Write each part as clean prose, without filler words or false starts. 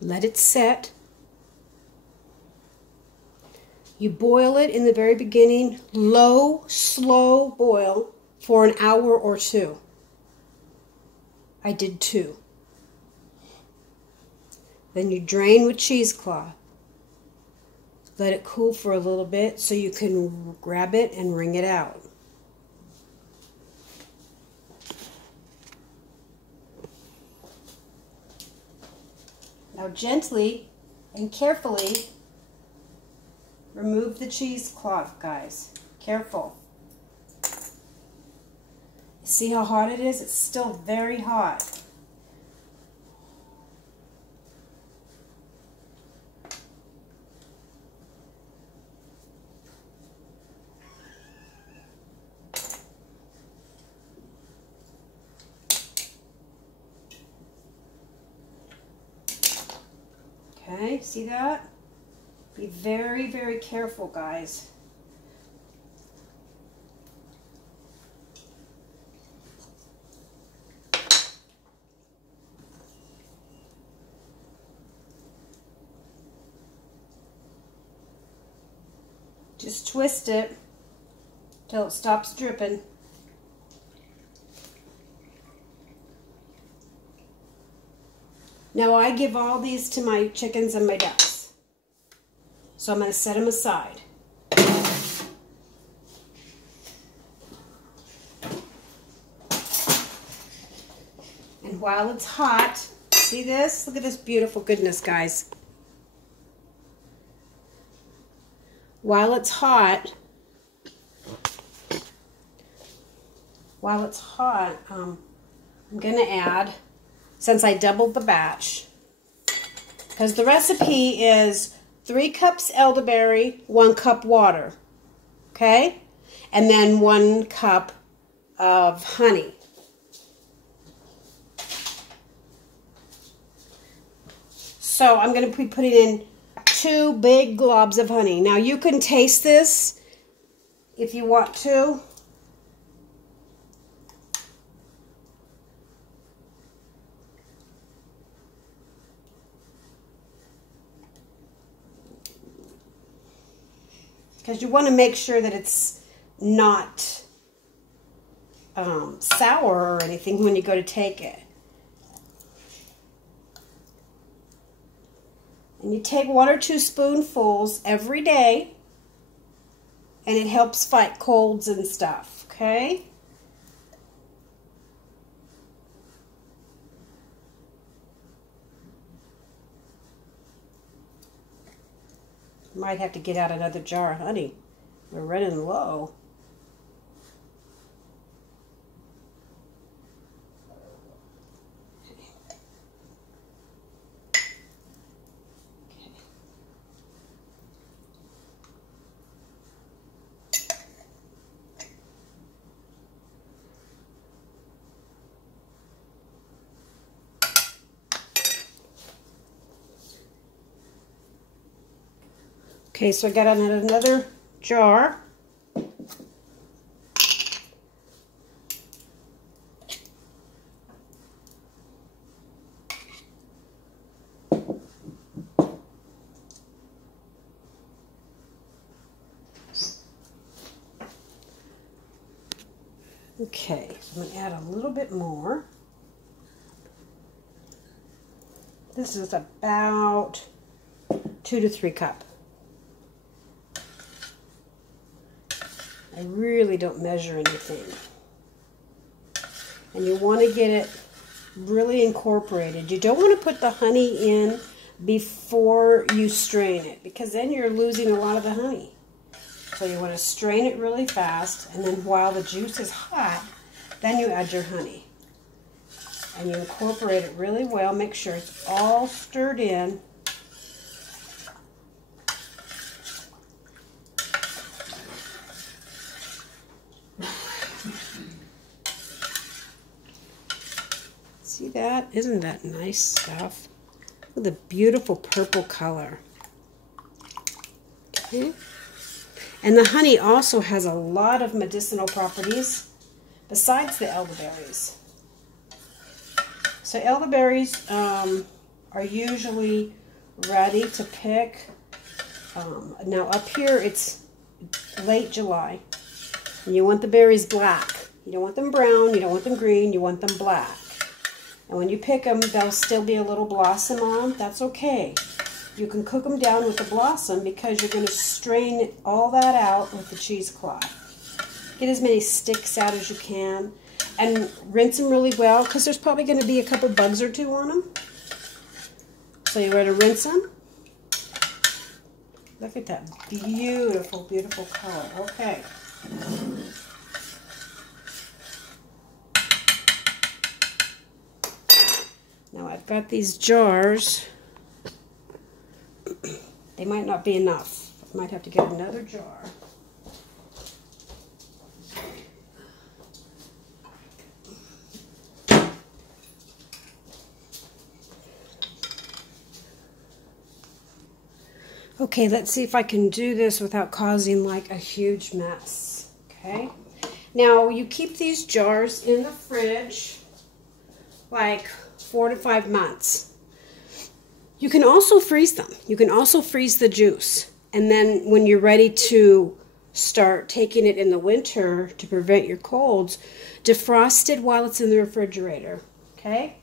Let it set. You boil it in the very beginning, low, slow boil for an hour or 2. I did 2. Then you drain with cheesecloth. Let it cool for a little bit so you can grab it and wring it out. Now gently and carefully remove the cheesecloth, guys. Careful. See how hot it is? It's still very hot. Okay, see that? Be very, very careful, guys. Just twist it till it stops dripping. Now I give all these to my chickens and my ducks. So I'm going to set them aside. And while it's hot, see this? Look at this beautiful goodness, guys. While it's hot, I'm going to add, since I doubled the batch, because the recipe is 3 cups elderberry, 1 cup water, okay? And then 1 cup of honey. So I'm going to be putting in 2 big globs of honey. Now you can taste this if you want to. Because you want to make sure that it's not sour or anything when you go to take it. And you take 1 or 2 spoonfuls every day, and it helps fight colds and stuff, okay? Might have to get out another jar of honey. We're running low. Okay, so I got another jar. Okay, so I'm going to add a little bit more. This is about 2 to 3 cups. I really don't measure anything. And you want to get it really incorporated. You don't want to put the honey in before you strain it, because then you're losing a lot of the honey. So you want to strain it really fast, and then while the juice is hot, then you add your honey. And you incorporate it really well. Make sure it's all stirred in. See that? Isn't that nice stuff? With a beautiful purple color. Okay. And the honey also has a lot of medicinal properties besides the elderberries. So elderberries are usually ready to pick. Now up here it's late July, and you want the berries black. You don't want them brown, you don't want them green, you want them black. And when you pick them, there'll still be a little blossom on them. That's okay. You can cook them down with the blossom because you're going to strain all that out with the cheesecloth. Get as many sticks out as you can and rinse them really well because there's probably going to be a couple bugs or two on them. So you're going to rinse them. Look at that beautiful, beautiful color. Okay. Now I've got these jars. They might not be enough. I might have to get another jar. Okay, let's see if I can do this without causing like a huge mess. Okay. Now you keep these jars in the fridge like 4 to 5 months. You can also freeze them. You can also freeze the juice. And then when you're ready to start taking it in the winter to prevent your colds, defrost it while it's in the refrigerator. Okay?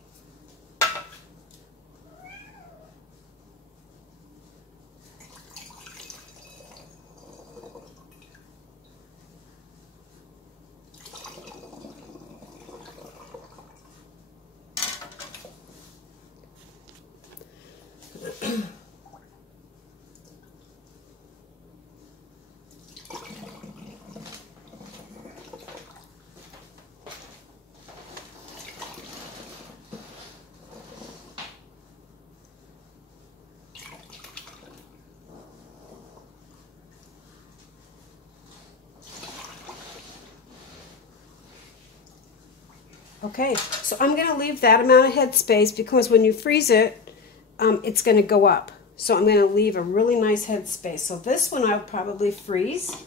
Okay, so I'm going to leave that amount of headspace because when you freeze it, it's going to go up. So I'm going to leave a really nice headspace. So this one I'll probably freeze.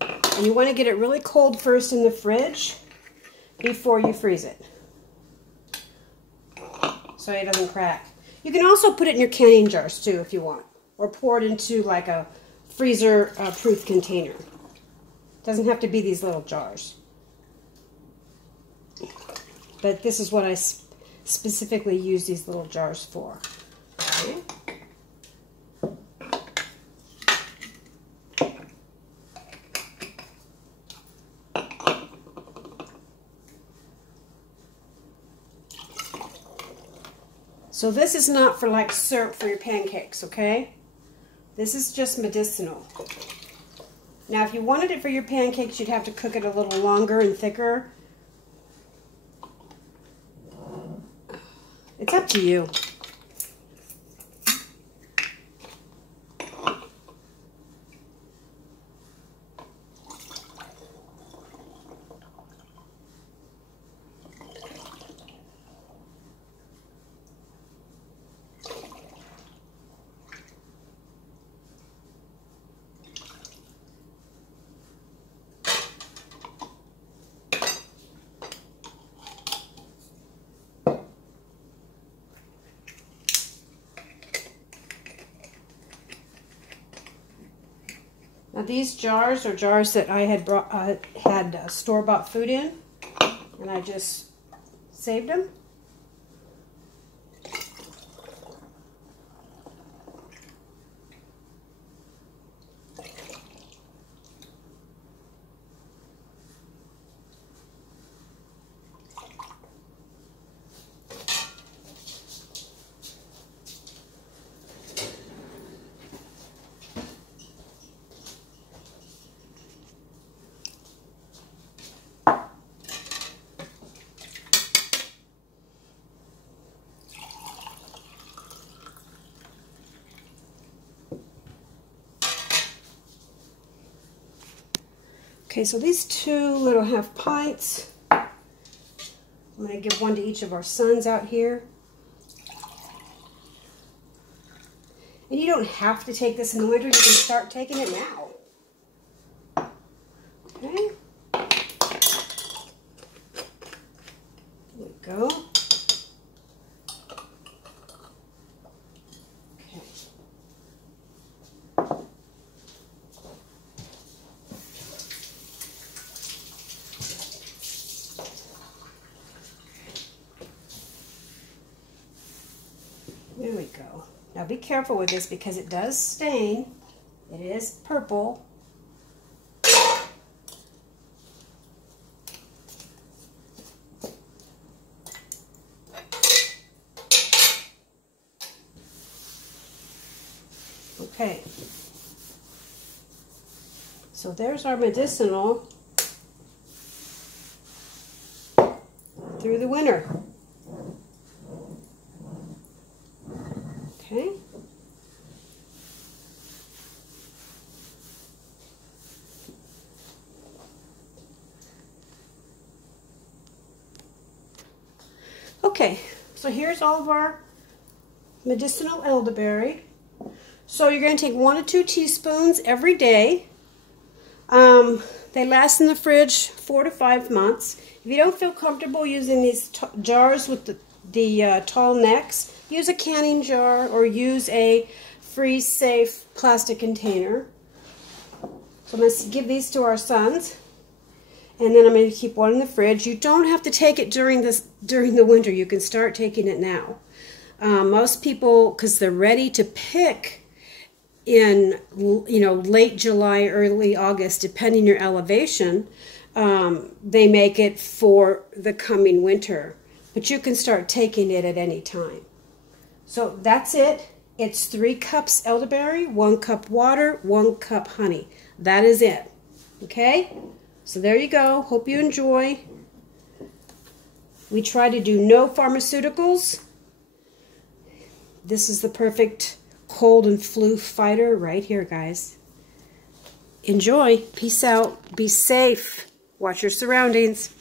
And you want to get it really cold first in the fridge before you freeze it, so it doesn't crack. You can also put it in your canning jars too if you want, or pour it into like a freezer proof container. It doesn't have to be these little jars. But this is what I specifically use these little jars for. Okay. So this is not for like syrup for your pancakes, okay? This is just medicinal. Now if you wanted it for your pancakes, you'd have to cook it a little longer and thicker. It's up to you. Now these jars are jars that I had store-bought food in, and I just saved them. Okay, so these 2 little half pints, I'm going to give one to each of our sons out here. And you don't have to take this in the winter, you can start taking it now. Okay. There we go. There we go. Now be careful with this because it does stain. It is purple. Okay. So there's our medicinal through the winter. Okay. Okay, so here's all of our medicinal elderberry. So you're going to take 1 to 2 teaspoons every day. They last in the fridge 4 to 5 months. If you don't feel comfortable using these jars with the tall necks, use a canning jar or use a freeze-safe plastic container. So I'm going to give these to our sons. And then I'm going to keep one in the fridge. You don't have to take it during the winter. You can start taking it now. Most people, because they're ready to pick in late July, early August, depending your elevation, they make it for the coming winter. But you can start taking it at any time. So that's it. It's 3 cups elderberry, 1 cup water, 1 cup honey. That is it. Okay? So there you go. Hope you enjoy. We try to do no pharmaceuticals. This is the perfect cold and flu fighter right here, guys. Enjoy. Peace out. Be safe. Watch your surroundings.